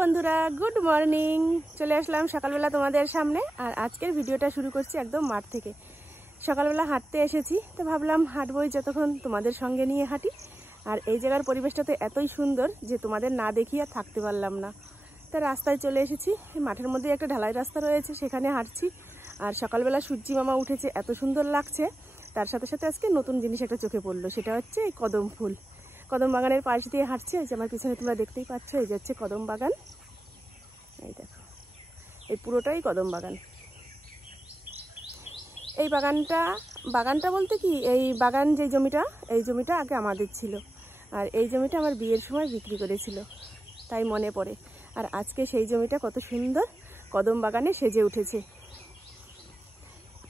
বন্ধুরা, good morning. চলে আসলাম সকালবেলা তোমাদের সামনে। আর আজকের ভিডিওটা শুরু করছি একদম মাঠ থেকে। সকালবেলা হাঁটতে এসেছি, তো ভাবলাম হাঁটবই যতক্ষণ তোমাদের সঙ্গে নিয়ে হাঁটি। আর এই জায়গার পরিবেশটা তো এতই সুন্দর যে তোমাদের না দেখিয়ে থাকতে পারলাম না। তো রাস্তায় চলে এসেছি, মাঠের মধ্যে একটা ঢালাই রাস্তা রয়েছে, সেখানে হাঁটছি। আর সকালবেলা সূর্যি মামা উঠেছে, এত সুন্দর লাগছে। তার সাথে সাথে আজকে নতুন জিনিস একটা চোখে পড়লো, সেটা হচ্ছে এই কদম ফুল। কদম বাগানের পাশ দিয়ে হাঁটছে, এই যে আমার পিছনে তোমরা দেখতেই পাচ্ছ, এই যে হচ্ছে কদম বাগান। এই দেখো, এই পুরোটাই কদম বাগান। এই বাগানটা বলতে কি, এই বাগান যে জমিটা, এই জমিটা আগে আমাদের ছিল। আর এই জমিটা আমার বিয়ের সময় বিক্রি করেছিল, তাই মনে পড়ে। আর আজকে সেই জমিটা কত সুন্দর কদম বাগানে সেজে উঠেছে।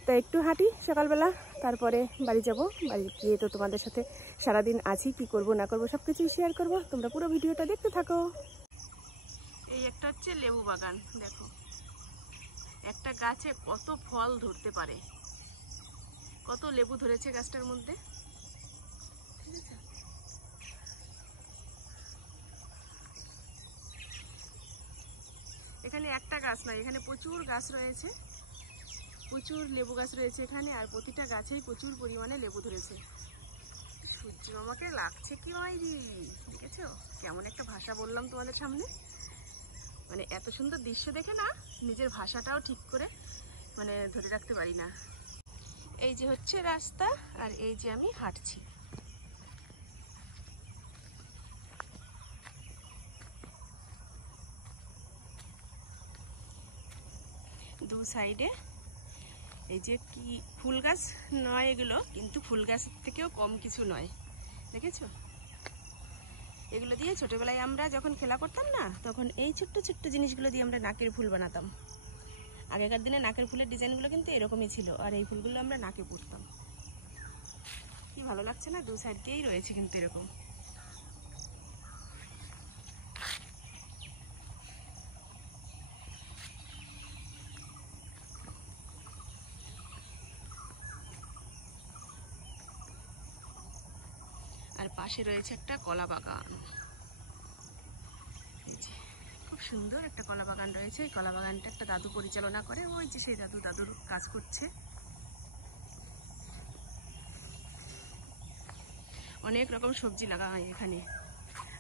তো একটু হাঁটি সকালবেলা, তারপরে বাড়ি যাব। বাড়ি গিয়ে তো তোমাদের সাথে সারাদিন আছি, কি করব না করব সব কিছুই শেয়ার করব। তোমরা পুরো ভিডিওটা দেখতে থাকো। এই একটা হচ্ছে লেবু বাগান, দেখো একটা গাছে কত ফল ধরতে পারে, কত লেবু ধরেছে গাছটার মধ্যে, ঠিক আছে। এখানে একটা গাছ নয়, এখানে প্রচুর গাছ রয়েছে, প্রচুর লেবু গাছ রয়েছে এখানে। আর প্রতিটা গাছেই প্রচুর পরিমাণে লেবু ধরেছে। সূর্যি মামাকে লাগছে কি মাইরি, দেখেছো কেমন একটা ভাষা বললাম তোমাদের সামনে। মানে এত সুন্দর দৃশ্য দেখে না, নিজের ভাষাটাও ঠিক করে মানে ধরে রাখতে পারি না। এই যে হচ্ছে রাস্তা, আর এই যে আমি হাঁটছি। দু সাইডে এই যে কি ফুল গাছ নয় এগুলো, কিন্তু ফুল গাছ থেকেও কম কিছু নয়, দেখেছো। এগুলো দিয়ে ছোটবেলায় আমরা যখন খেলা করতাম না, তখন এই ছোট্ট ছোট্ট জিনিসগুলো দিয়ে আমরা নাকের ফুল বানাতাম। আগেকার দিনে নাকের ফুলের ডিজাইনগুলো কিন্তু এরকমই ছিল, আর এই ফুলগুলো আমরা নাকে পরতাম। কি ভালো লাগছে না, দু সাইড দিয়েই রয়েছে কিন্তু এরকম। আর পাশে রয়েছে একটা কলা বাগান, খুব সুন্দর একটা কলা বাগান রয়েছে। এই কলা বাগানটা একটা দাদু পরিচালনা করে, ওই যে সেই দাদুর কাজ করছে। অনেক রকম সবজি লাগা হয় এখানে,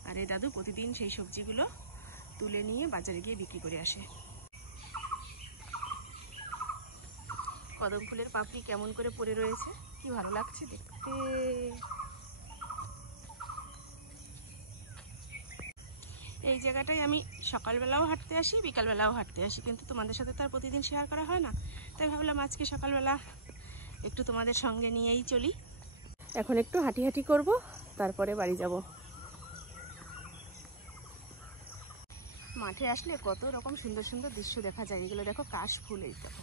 আর এই দাদু প্রতিদিন সেই সবজিগুলো তুলে নিয়ে বাজারে গিয়ে বিক্রি করে আসে। কদম ফুলের পাপড়ি কেমন করে পড়ে রয়েছে, কি ভালো লাগছে দেখতে। এই জায়গাটায় আমি সকালবেলাও হাঁটতে আসি, বিকালবেলাও হাঁটতে আসি, কিন্তু তোমাদের সাথে তো আর প্রতিদিন শেয়ার করা হয় না। তাই ভাবলাম আজকে সকালবেলা একটু তোমাদের সঙ্গে নিয়েই চলি। এখন একটু হাঁটি হাঁটি করব, তারপরে বাড়ি যাব। মাঠে আসলে কত রকম সুন্দর সুন্দর দৃশ্য দেখা যায়। এগুলো দেখো কাশ ফুল, এই দেখো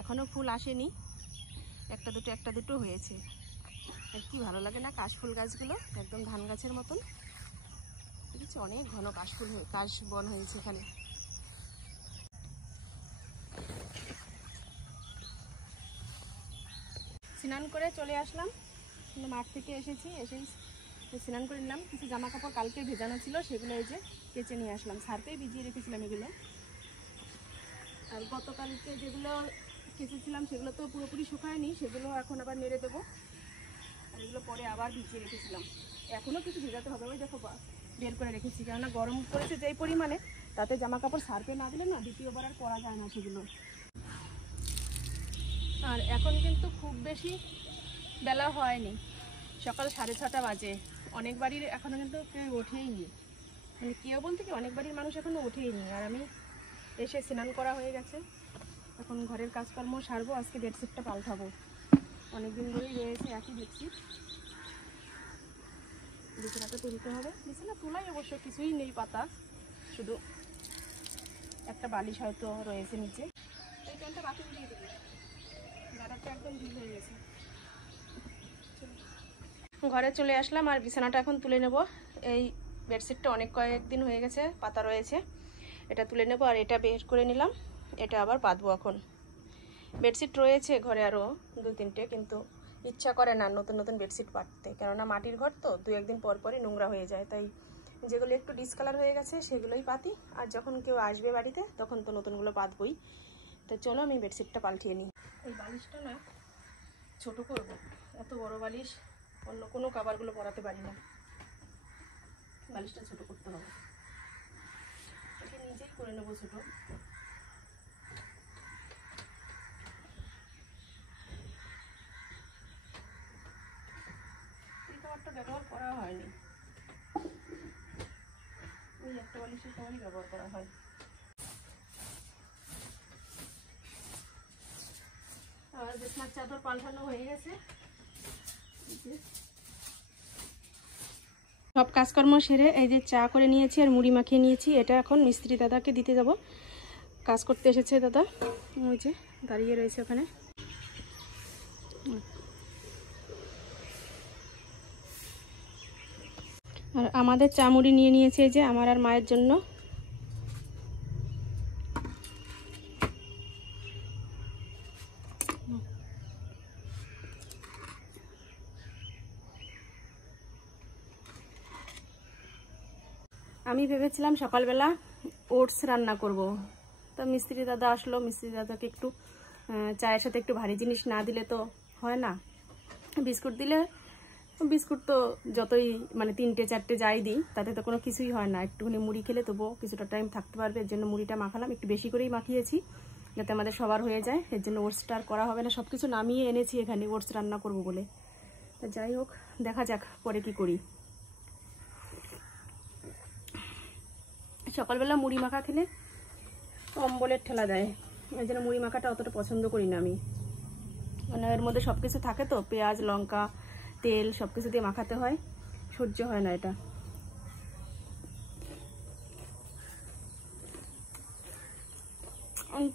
এখনো ফুল আসেনি, একটা দুটো হয়েছে। আর কি ভালো লাগে না কাশফুল গাছগুলো, একদম ধান গাছের মতন। দেখেছি অনেক ঘন কাশফুল, কাশ বন হয়েছে এখানে। স্নান করে চলে আসলাম, মাঠ থেকে এসেছি, এসেই স্নান করে নিলাম। কিছু জামা কাপড় কালকে ভেজানো ছিল, সেগুলো এই যে কেচে নিয়ে আসলাম। সার্ফেই ভিজিয়ে রেখেছিলাম এগুলো। আর গতকালকে যেগুলো কেচেছিলাম সেগুলো তো পুরোপুরি শুকায়নি, সেগুলো এখন আবার নেড়ে দেবো। আর এগুলো পরে আবার ভিজিয়ে রেখেছিলাম, এখনও কিছু ভেজাতে হবে। ওই দেখো বের করে রেখেছি, কেননা গরম পড়েছে যেই পরিমাণে, তাতে জামা কাপড় সার্ফে না দিলে না দ্বিতীয়বার আর পরা যায় না সেগুলো। আর এখন কিন্তু খুব বেশি বেলা হয়নি, সকাল 6:30 বাজে। অনেক বাড়ির এখনও কিন্তু কেউ ওঠেই নি, মানে কেউ বলতে কি অনেক বাড়ির মানুষ এখনও ওঠেই নি। আর আমি এসে স্নান করা হয়ে গেছে, এখন ঘরের কাজকর্ম সারবো। আজকে বেডশিটটা পাল্টাবো, অনেকদিন ধরেই রয়েছে একই বেডশিট। বিছানাটা তুলতে হবে, বিছানা তোলাই অবশ্য কিছুই নেই, পাতা শুধু একটা বালিশ হয়তো রয়েছে নিচে। এই প্যান্টটা বাথরুম দিয়ে দেবে, গাড়াটা একদম ঢিল হয়ে গেছে। ঘরে চলে আসলাম, আর বিছানাটা এখন তুলে নেব। এই বেডশিটটা অনেক কয়েকদিন হয়ে গেছে পাতা রয়েছে, এটা তুলে নেব। আর এটা বের করে নিলাম, এটা আবার পাতবো। এখন বেডশিট রয়েছে ঘরে আরও 2-3টে, কিন্তু ইচ্ছা করে না নতুন নতুন বেডশিট পাততে, কেননা মাটির ঘর তো 2-1 দিন পর পরই নোংরা হয়ে যায়। তাই যেগুলো একটু ডিসকালার হয়ে গেছে সেগুলোই পাতি, আর যখন কেউ আসবে বাড়িতে তখন তো নতুনগুলো পাতবই। তো চলো আমি বেডশিটটা পাল্টিয়ে নিই। এই বালিশটা না ছোট করব, এত বড় বালিশ অন্য কোনো কাভারগুলো পরাতে পারি না, বালিশটা ছোট করতে হবে। একে নিজেই করে নেবো ছোট। এই কাভারটা ব্যবহার করা হয়নি, ওই একটা বালিশের কাভারই ব্যবহার করা হয়। আর বিছানার চাদর পাল্টানো হয়ে গেছে, সব কাজকর্ম সেরে এই যে চা করে নিয়েছি আর মুড়ি মাখিয়ে নিয়েছি। এটা এখন মিস্ত্রি দাদাকে দিতে যাব, কাজ করতে এসেছে দাদা, ওই যে দাঁড়িয়ে রয়েছে ওখানে। আর আমাদের চা মুড়ি নিয়ে নিয়েছে এই যে আমার আর মায়ের জন্য। আমি ভেবেছিলাম সকালবেলা ওটস রান্না করব, তো মিস্ত্রি দাদা আসলো, মিস্ত্রি দাদাকে একটু চায়ের সাথে একটু ভারী জিনিস না দিলে তো হয় না। বিস্কুট দিলে, বিস্কুট তো যতই মানে 3টে 4টে যাই দিই তাতে তো কোনো কিছুই হয় না, একটুখানি মুড়ি খেলে তবুও কিছুটা টাইম থাকতে পারবে। এর জন্য মুড়িটা মাখালাম, একটু বেশি করেই মাখিয়েছি যাতে আমাদের সবার হয়ে যায়। এর জন্য ওটসটা আর করা হবে না, সব কিছু নামিয়ে এনেছি এখানে ওটস রান্না করব বলে। তা যাই হোক, দেখা যাক পরে কি করি। সকালবেলা মুড়ি মাখা খেলে অম্বলের ঠেলা দেয়, এই জন্য মুড়ি মাখাটা অতটা পছন্দ করি না আমি। মানে এর মধ্যে সব কিছু থাকে তো, পেঁয়াজ লঙ্কা তেল সব কিছু দিয়ে মাখাতে হয়, সহ্য হয় না এটা।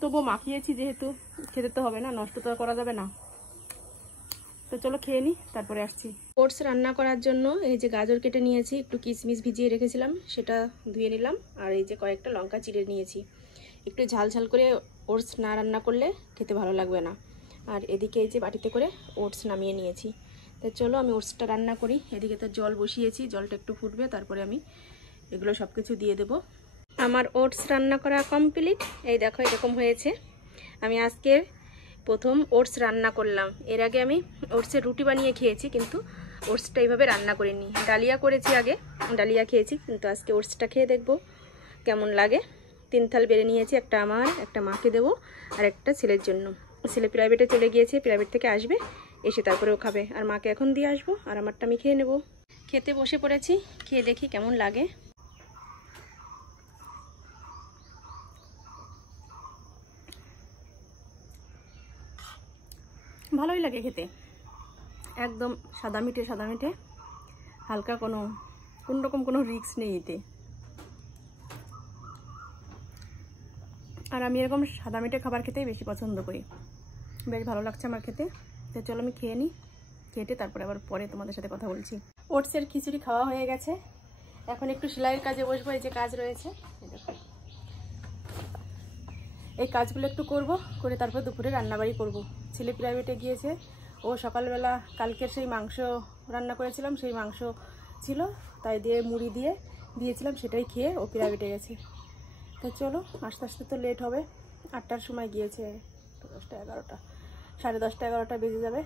তবুও মাখিয়েছি যেহেতু, খেতে তো হবে না, নষ্ট তো করা যাবে না। তো চলো খেয়ে নিই, তারপরে আসছি। ওটস রান্না করার জন্য এই যে গাজর কেটে নিয়েছি, একটু কিশমিশ ভিজিয়ে রেখেছিলাম সেটা ধুয়ে নিলাম, আর এই যে কয়েকটা লঙ্কা চিড়ে নিয়েছি। একটু ঝাল ঝাল করে ওটস না রান্না করলে খেতে ভালো লাগবে না। আর এদিকে এই যে বাটিতে করে ওটস নামিয়ে নিয়েছি। তো চলো আমি ওটসটা রান্না করি। এদিকে তো জল বসিয়েছি, জলটা একটু ফুটবে, তারপরে আমি এগুলো সব কিছু দিয়ে দেবো। আমার ওটস রান্না করা কমপ্লিট। এই দেখো এরকম হয়েছে। আমি আজকে প্রথম ওটস রান্না করলাম, এর আগে আমি ওটসের রুটি বানিয়ে খেয়েছি, কিন্তু ওটসটা এইভাবে রান্না করিনি। ডালিয়া করেছি আগে, ডালিয়া খেয়েছি, কিন্তু আজকে ওটসটা খেয়ে দেখবো কেমন লাগে। 3 থাল বেড়ে নিয়েছি, একটা আমার, একটা মাকে দেবো, আর একটা ছেলের জন্য। ছেলে প্রাইভেটে চলে গিয়েছে, প্রাইভেট থেকে আসবে, এসে তারপরেও খাবে, আর মাকে এখন দিয়ে আসবো, আর আমারটা আমি খেয়ে নেব। খেতে বসে পড়েছি, খেয়ে দেখি কেমন লাগে। ভালোই লাগে খেতে, একদম সাদা মিঠে সাদা মিঠে, হালকা কোন রকম কোনো রিস্ক নেই এতে। আর আমি এরকম সাদা মিঠে খাবার খেতেই বেশি পছন্দ করি, বেশ ভালো লাগছে আমার খেতে। তো চলো আমি খেয়ে নিই, খেটে তারপরে আবার পরে তোমাদের সাথে কথা বলছি। ওটসের খিচুড়ি খাওয়া হয়ে গেছে, এখন একটু সেলাইয়ের কাজে বসবো। এই যে কাজ রয়েছে, এই কাজগুলো একটু করব, করে তারপর দুপুরে রান্নাবাড়ি করব। ছেলে প্রাইভেটে গিয়েছে, ও সকালবেলা কালকের সেই মাংস রান্না করেছিলাম, সেই মাংস ছিল, তাই দিয়ে মুড়ি দিয়ে দিয়েছিলাম, সেটাই খেয়ে ও প্রাইভেটে গেছে। তো চলো, আস্তে আস্তে তো লেট হবে, 8টার সময় গিয়েছে, 10টা 11টা, 10:30 11টা বেজে যাবে।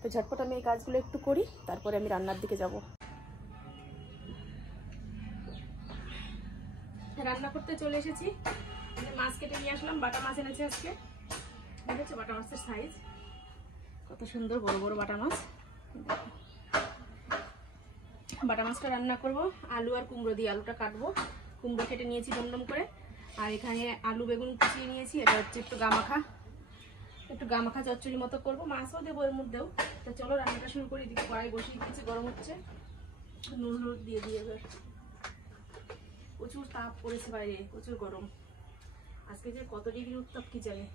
তো ঝটপট আমি এই কাজগুলো একটু করি, তারপরে আমি রান্নার দিকে যাব। রান্না করতে চলে এসেছি, মাছ কেটে নিয়ে আসলাম, বাটা মাছ এনেছে আজকে। দেখেছো বাটা মাছের সাইজ কত সুন্দর, বড় বড় বাটা মাছ। বাটা মাছটা রান্না করব আলু আর কুমড়ো দিয়ে। আলুটা কাটবো, কুমড়ো কেটে নিয়েছি ডমডম করে, আর এখানে আলু বেগুন কুচিয়ে নিয়েছি। এটা হচ্ছে একটু গামাখা চচ্চড়ি মতো করবো, মাছও দেবো এর মধ্যেও। তো চলো রান্নাটা শুরু করি। দিকে কড়াই বসিয়ে দিয়েছি, গরম হচ্ছে, নুন হলুদ দিয়ে দিয়ে। এবার প্রচুর তাপ পড়েছে বাইরে, প্রচুর গরম। আজকে যে কত ডিগ্রি উত্তাপ কি জানি,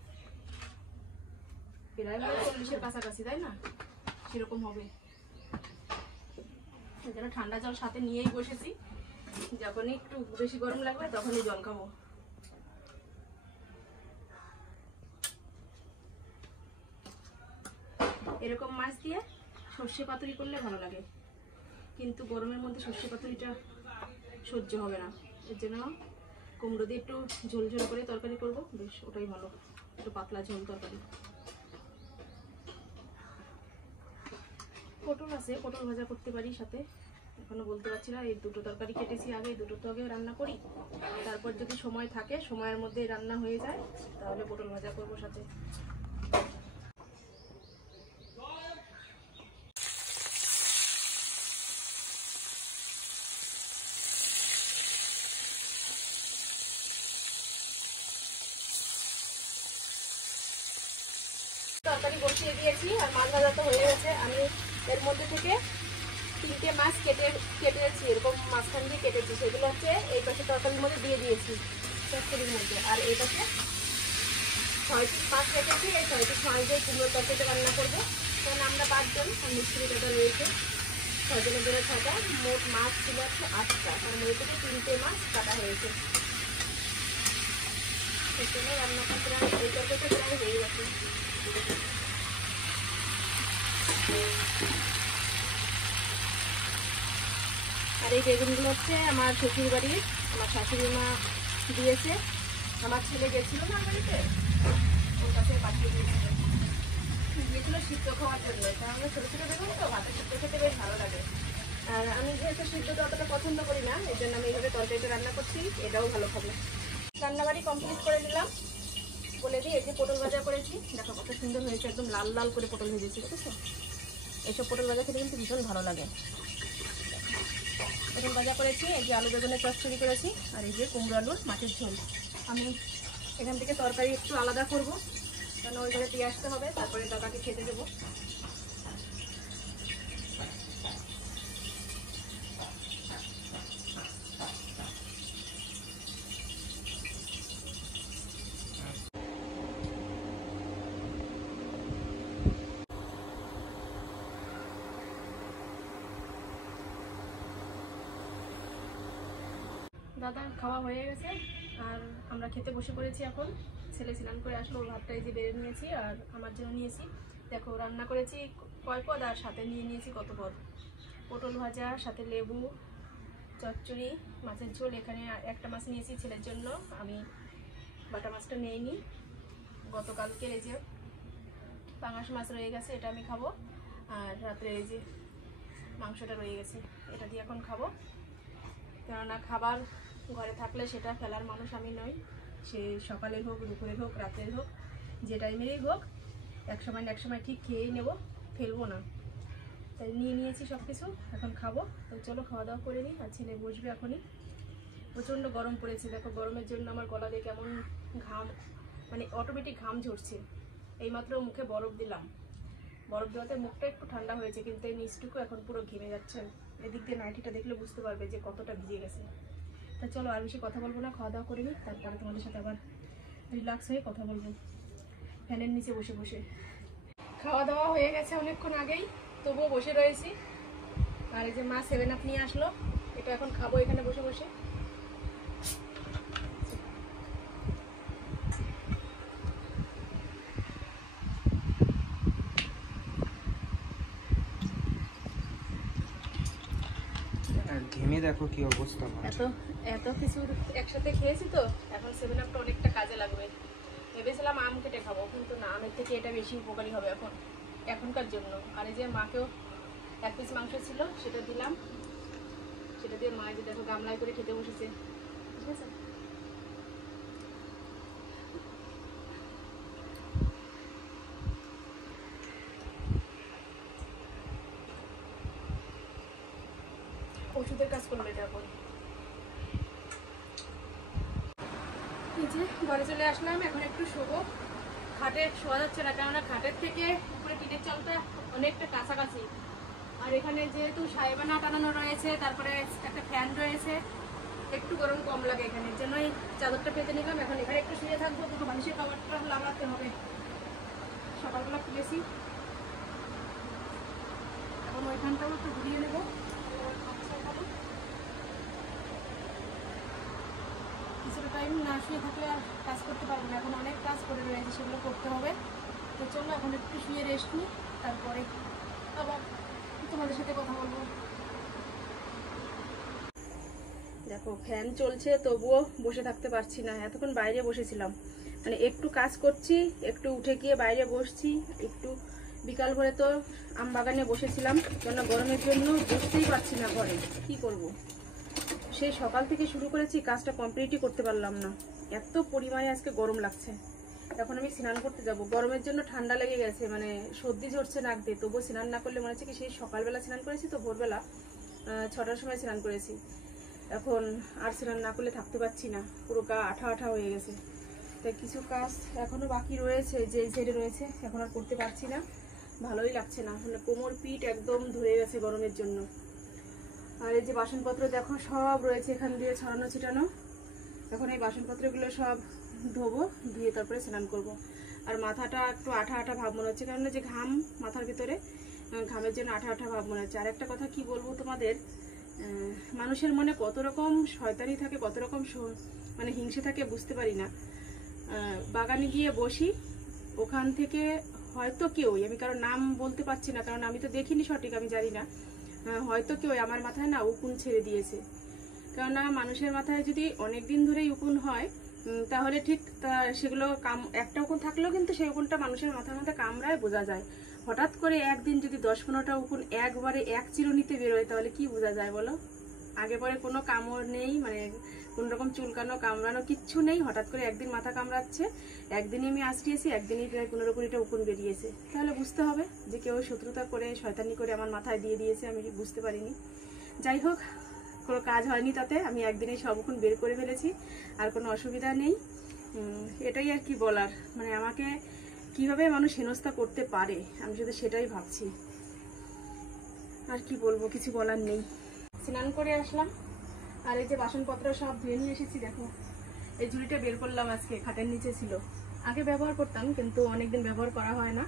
প্রায় 40-এর কাছাকাছি, তাই না? সেরকম হবে। যেন ঠান্ডা জল সাথে নিয়েই বসেছি, যখনই একটু বেশি গরম লাগবে তখনই জল খাবো। এরকম মাছ দিয়ে সর্ষে পাতুরি করলে ভালো লাগে, কিন্তু গরমের মধ্যে সর্ষে পাতুরিটা সহ্য হবে না। এর জন্য কুমড়ো দিয়ে একটু ঝোল ঝোল করে তরকারি করব, বেশ ওটাই ভালো, একটু পাতলা ঝোল তরকারি। পটল আছে, পটল ভাজা করতে পারি সাথে, এখনো বলতে পারছি না। এই দুটো তরকারি কেটেছি আগে, এই দুটো তো আগে রান্না করি, তারপর যদি সময় থাকে সময়ের মধ্যে রান্না হয়ে যায় তাহলে পটল ভাজা করব সাথে। তরকারি বসিয়ে দিয়েছি আর মাছ ভাজা তো হয়ে গেছে। আমি এর মধ্যে থেকে 3টে মাছ কেটেছি, এরকম মাঝখান দিয়ে কেটেছি, সেগুলো হচ্ছে এই পাশে তরকারির মধ্যে দিয়ে দিয়েছি তরকারির মধ্যে। আর এই পাশে 6 পিস মাছ কেটেছি, এই 6 পিস মাছ দিয়ে কুমড়োর তরকারিটা রান্না করবো। কারণ আমরা 5 জন, আর মিস্ত্রি দাদা রয়েছে 6 জনের জন্য 6টা, মোট মাছ ছিল হচ্ছে 8টা, তার মধ্যে থেকে 3টে মাছ কাটা হয়েছে। সেজন্য রান্নাটা প্রায় এই তরকারিটা প্রায় হয়ে গেছে। আর এই বেগুনগুলো হচ্ছে আমার শ্বশুর বাড়ির, আমার শাশুড়ি মা দিয়েছে। আমার ছেলে গেছিল না বাড়িতে, ওর কাছে পাঠিয়ে দিয়েছিল, গিয়েছিল সিদ্ধ খাওয়ার জন্য। তাহলে ছোটো ছোটো বেগুন তো ভাতে সিদ্ধ খেতে বেশ ভালো লাগে। আর আমি যেহেতু সিদ্ধটা অতটা পছন্দ করি না, এই জন্য আমি এইভাবে তরকারিটা রান্না করছি, এটাও ভালো খাবে। রান্নাবাড়ি কমপ্লিট করে দিলাম, বলে দিই এই যে পটল ভাজা করেছি, দেখো কত সুন্দর হয়েছে, একদম লাল লাল করে পটল ভেজেছি, বুঝেছো? এইসব পটল ভাজা খেতে কিন্তু ভীষণ ভালো লাগে। পটল ভাজা করেছি, এই যে আলু বেগুনের চচ্চড়ি করেছি, আর এই যে কুমড়ো আলুর মাছের ঝোল। আমি এখান থেকে তরকারি একটু আলাদা করব, কারণ ওই ঘরে দিয়ে আসতে হবে, তারপরে দাদাকে খেতে দেবো। দাদা খাওয়া হয়ে গেছে আর আমরা খেতে বসে পড়েছি এখন। ছেলে স্নান করে আসলো, ওর ভাতটা এই যে বেড়ে নিয়েছি আর আমার জন্য নিয়েছি। দেখো রান্না করেছি কয় পদ, আর সাথে নিয়ে নিয়েছি কত পদ। পটল ভাজা, সাথে লেবু, চচ্চড়ি, মাছের ঝোল। এখানে একটা মাছ নিয়েছি ছেলের জন্য, আমি বাটা মাছটা নিইনি। গতকালকে এই যে পাঙাশ মাছ রয়ে গেছে, এটা আমি খাবো। আর রাত্রে এই যে মাংসটা রয়ে গেছে, এটা দিয়ে এখন খাবো। কেননা খাবার ঘরে থাকলে সেটা ফেলার মানুষ আমি নই, সে সকালের হোক, দুপুরের হোক, রাতের হোক, যে টাইমেরই হোক, এক সময় না এক সময় ঠিক খেয়েই নেব, ফেলবো না। তাই নিয়ে নিয়েছি সব কিছু, এখন খাবো। তো চলো খাওয়া দাওয়া করে নিই, আর ছেলে বসবে এখনই। প্রচণ্ড গরম পড়েছে, দেখো গরমের জন্য আমার গলা দিয়ে কেমন ঘাম, মানে অটোমেটিক ঘাম ঝরছে। এইমাত্র মুখে বরফ দিলাম, বরফ দেওয়াতে মুখটা একটু ঠান্ডা হয়েছে, কিন্তু এই নিচটুকু এখন পুরো ঘেমে যাচ্ছে। এদিক দিয়ে নাইটিটা দেখলে বুঝতে পারবে যে কতটা ভিজে গেছে। তা চলো আর বেশি কথা বলবো না, খাওয়া দাওয়া করে নিই, তারপরে তোমাদের সাথে আবার রিল্যাক্স হয়ে কথা বলবো ফ্যানের নিচে বসে বসে। খাওয়া দাওয়া হয়ে গেছে অনেকক্ষণ আগেই, তবুও বসে রয়েছি। আর এই যে মা 7 আপ নিয়ে আসলো, এটা এখন খাবো এখানে বসে বসে। ঘেমে দেখো কি অবস্থা। এত কিছু একসাথে খেয়েছি তো, এখন 7 আপটা অনেকটা কাজে লাগবে। ভেবেছিলাম আম কেটে খাবো, কিন্তু না, আমের থেকে এটা বেশি উপকারী হবে এখনকার জন্য। আর এই যে মাকেও 1 পিস মাংস ছিল, সেটা দিলাম, সেটা দিয়ে মা যে দেখো গামলায় করে খেতে বসেছে, ঠিক আছে? ওষুধের কাজ করলো এটা এখন। এই যে ঘরে চলে আসলাম, এখন একটু শোবো। খাটে শোয়া যাচ্ছে না, কেননা খাটের থেকে উপরে টিনের চালটা অনেকটা কাছাকাছি। আর এখানে যেহেতু সাহেবানা টানানো রয়েছে, তারপরে একটা ফ্যান রয়েছে, একটু গরম কম লাগে এখানে, এর জন্যই চাদরটা পেতে নিলাম। এখন এখানে একটু শুয়ে থাকবো, দুটো বালিশের কভারটা লাগাতে হবে, সকালবেলা খুলেছি। এখন ওইখানটাও একটু ঘুরিয়ে নেবো। কিছুটা টাইম না শুয়ে থাকলে আর কাজ করতে পারবো না, এখন অনেক কাজ করে রয়েছে, সেগুলো করতে হবে। তো চলো এখন একটু শুয়ে রেস্ট নিই, তারপরে আবার তোমাদের সাথে কথা বলবো। দেখো ফ্যান চলছে তবুও বসে থাকতে পারছি না, এতক্ষণ বাইরে বসেছিলাম, মানে একটু কাজ করছি, একটু উঠে গিয়ে বাইরে বসছি, একটু বিকাল ভরে তো আম বাগানে বসেছিলাম, কেননা গরমের জন্য বসতেই পারছি না ঘরে, কি করব। সেই সকাল থেকে শুরু করেছি, কাজটা কমপ্লিটই করতে পারলাম না, এত পরিমাণে আজকে গরম লাগছে। এখন আমি স্নান করতে যাব, গরমের জন্য ঠান্ডা লেগে গেছে, মানে সর্দি ঝরছে নাক দিয়ে, তবুও স্নান না করলে মনে হচ্ছে কি সেই সকালবেলা স্নান করেছি তো, ভোরবেলা 6টার সময় স্নান করেছি, এখন আর স্নান না করলে থাকতে পারছি না, পুরো গা আঠা আঠা হয়ে গেছে। তাই কিছু কাজ এখনো বাকি রয়েছে, যে সাইডে রয়েছে এখন আর করতে পারছি না, ভালোই লাগছে না, মানে কোমর পিঠ একদম ধরে গেছে গরমের জন্য। আর এই যে বাসনপত্র দেখো সব রয়েছে এখান দিয়ে ছড়ানো ছিটানো, এখন এই বাসনপত্রগুলো সব ধোবো, ধুয়ে তারপরে স্নান করব। আর মাথাটা একটু আঠা আঠা ভাব মনে হচ্ছে, কারণ যে ঘাম মাথার ভিতরে, ঘামের জন্য আঠা আঠা ভাব মনে হচ্ছে। আর একটা কথা কি বলবো তোমাদের, মানুষের মনে কত রকম শয়তানি থাকে, কত রকম মানে হিংসে থাকে বুঝতে পারি না। বাগানে গিয়ে বসি, ওখান থেকে হয়তো কেউ, আমি কারণ নাম বলতে পারছি না কারণ আমি তো দেখিনি সঠিক, আমি জানি না, হয়তো কেউ আমার মাথায় না উকুন ছেড়ে দিয়েছে। কেননা মানুষের মাথায় যদি অনেক দিন ধরেই উকুন হয় তাহলে ঠিক সেগুলো একটা উকুন থাকলেও কিন্তু সেই উকুনটা মানুষের মাথার মধ্যে কামড়ায় বোঝা যায়। হঠাৎ করে একদিন যদি 10-15টা উকুন একবারে এক চিরুনিতে বেরোয় তাহলে কি বোঝা যায় বলো? আগে পরে কোনো কামড় নেই, মানে কোন রকম চুলকানো কামড়ানো কিচ্ছু নেই, হঠাৎ করে একদিন মাথা কামড়াচ্ছে, একদিনই আমি আশ্রিয়েছি, একদিনই প্রায় 15-20টা উকুন বেরিয়েছে, তাহলে বুঝতে হবে যে কেউ শত্রুতা করে শয়তানি করে আমার মাথায় দিয়ে দিয়েছে, আমি বুঝতে পারিনি। যাই হোক, কোনো কাজ হয়নি তাতে, আমি একদিনেই সব উকুন বের করে ফেলেছি, আর কোনো অসুবিধা নেই। এটাই আর কি বলার, মানে আমাকে কিভাবে মানুষ হেনস্থা করতে পারে আমি শুধু সেটাই ভাবছি, আর কি বলবো, কিছু বলার নেই। স্নান করে আসলাম, আর এই যে বাসনপত্র সব ধুয়ে নিয়ে এসেছি, দেখো এই ঝুড়িটা বের করলাম, আজকে খাটের নিচে ছিল, আগে ব্যবহার করতাম কিন্তু অনেকদিন ব্যবহার করা হয় না,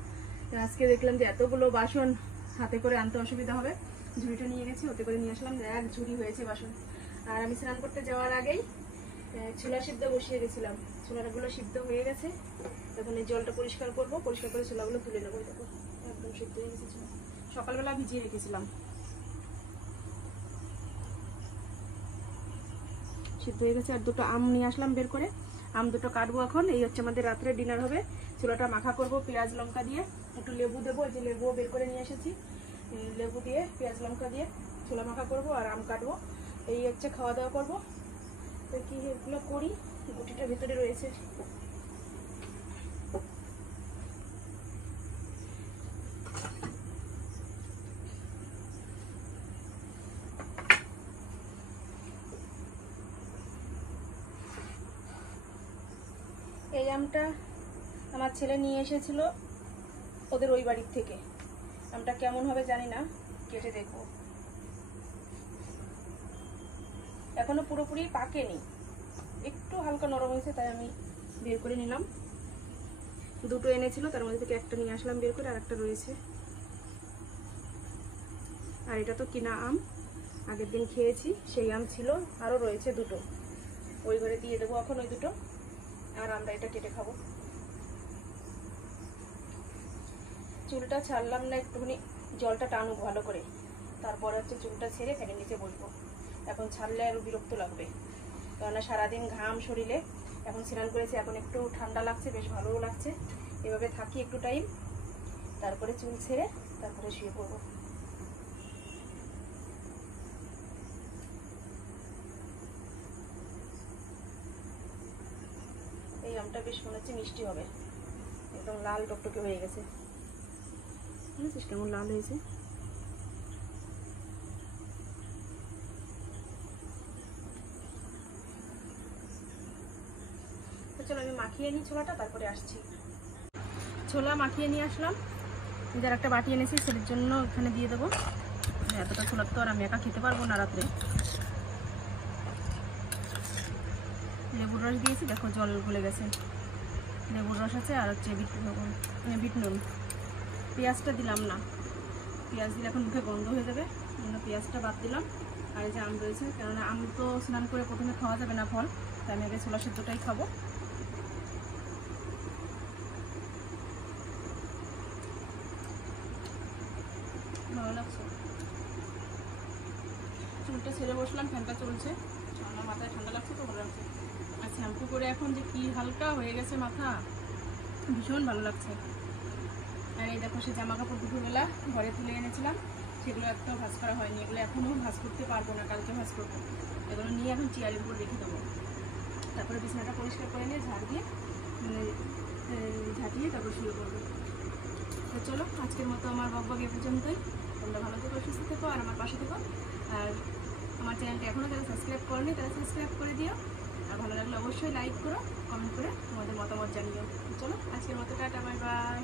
আজকে দেখলাম যে এতগুলো বাসন হাতে করে আনতে অসুবিধা হবে, ঝুড়িটা নিয়ে গেছি, ওতে করে নিয়ে আসলাম, এক ঝুড়ি হয়েছে বাসন। আর আমি স্নান করতে যাওয়ার আগেই ছোলা সিদ্ধ বসিয়ে গেছিলাম, ছোলাগুলো সিদ্ধ হয়ে গেছে, এখন এই জলটা পরিষ্কার করবো, পরিষ্কার করে ছোলাগুলো তুলে নেবো, দেখো একদম সিদ্ধ হয়ে গেছে ছোলা, সকালবেলা ভিজিয়ে রেখেছিলাম, সিদ্ধ হয়ে গেছে। আর দুটো আম নিয়ে আসলাম বের করে, আম দুটো কাটবো এখন, এই হচ্ছে আমাদের রাত্রে ডিনার হবে। ছোলাটা মাখা করব পেঁয়াজ লঙ্কা দিয়ে, একটু লেবু দেবো, এই যে লেবুও বের করে নিয়ে এসেছি, লেবু দিয়ে পেঁয়াজ লঙ্কা দিয়ে ছোলা মাখা করব, আর আম কাটবো, এই হচ্ছে খাওয়া দাওয়া করবো। তো কি এগুলো করি, গুটিটা ভিতরে রয়েছে, এই আমটা আমার ছেলে নিয়ে এসেছিল ওদের ওই বাড়ির থেকে, আমটা কেমন হবে জানি না, কেটে দেখবো, এখনো পুরোপুরি পাকেনি, একটু হালকা নরম হয়েছে, তাই আমি বের করে নিলাম। দুটো এনেছিল, তার মধ্যে থেকে একটা নিয়ে আসলাম বের করে, আর একটা রয়েছে। আর এটা তো কিনা আম, আগের দিন খেয়েছি সেই আম ছিল, আরও রয়েছে দুটো, ওই ঘরে দিয়ে দেবো এখন ওই দুটো, আর আমরা এটা কেটে খাবো। চুলটা ছাড়লাম না, একটুখানি জলটা টানুক ভালো করে, তারপরে হচ্ছে চুলটা ছেড়ে ফ্যানের নিচে বসবো, এখন ছাড়লে আরও বিরক্ত লাগবে, কেননা সারাদিন ঘাম শরীরে, এখন স্নান করেছি, এখন একটু ঠান্ডা লাগছে, বেশ ভালোও লাগছে, এভাবে থাকি একটু টাইম, তারপরে চুল ছেড়ে তারপরে শুয়ে পড়বো। এই আমটা বেশ মনে হচ্ছে মিষ্টি হবে, একদম লাল টকটকে হয়ে গেছে, বুঝেছিস কেমন লাল হয়েছে। চলো আমি মাখিয়ে নিই ছোলাটা, তারপরে আসছি। ছোলা মাখিয়ে নিয়ে আসলাম, যার একটা বাটি এনেছি ছেলের জন্য এখানে দিয়ে দেবো, এতটা ছোলা তো আর আমি একা খেতে পারবো না রাত্রে। লেবুর রস দিয়েছি, দেখো জল গলে গেছে, লেবুর রস আছে, আর হচ্ছে বিট নুন। পেঁয়াজটা দিলাম না, পেঁয়াজ দিলে এখন মুখে গন্ধ হয়ে যাবে, পেঁয়াজটা বাদ দিলাম। আর এই যে আম রয়েছে, কেননা আম তো স্নান করে প্রথমে খাওয়া যাবে না ফল, তাই আমি আগে ছোলা সেদ্ধটাই খাবো। ভালো লাগছে, চুলটা ছেড়ে বসলাম, ফ্যানটা চলছে, চলো মাথায় ঠান্ডা লাগছে তো ভালো লাগছে। আর শ্যাম্পু করে এখন যে কি হালকা হয়ে গেছে মাথা, ভীষণ ভালো লাগছে। আর এই দেখো সে জামা কাপড় দুপুরবেলা ঘরে তুলে এনেছিলাম, সেগুলো একটাও ভাঁজ করা হয়নি। এগুলো এখনও ভাঁজ করতে পারবো না, কালকে ভাঁজ করবো। এগুলো নিয়ে এখন চেয়ারের উপর রেখে দেবো। তারপরে বিছানাটা পরিষ্কার করে নিয়ে ঝাড় দিয়ে ঝাঁটিয়ে তারপর শুরু করবো। তো চলো আজকের মতো আমার বকবক এ পর্যন্তই। তোমরা ভালো থেকো, সুস্থ থেকো আর আমার পাশে থেকো। আর আমার চ্যানেলটা এখনও যারা সাবস্ক্রাইব করেনি তারা সাবস্ক্রাইব করে দিও। আর ভালো লাগলে অবশ্যই লাইক করো, কমেন্ট করে তোমাদের মতামত জানিও। চলো আজকের মতো টাটা, বাই বাই।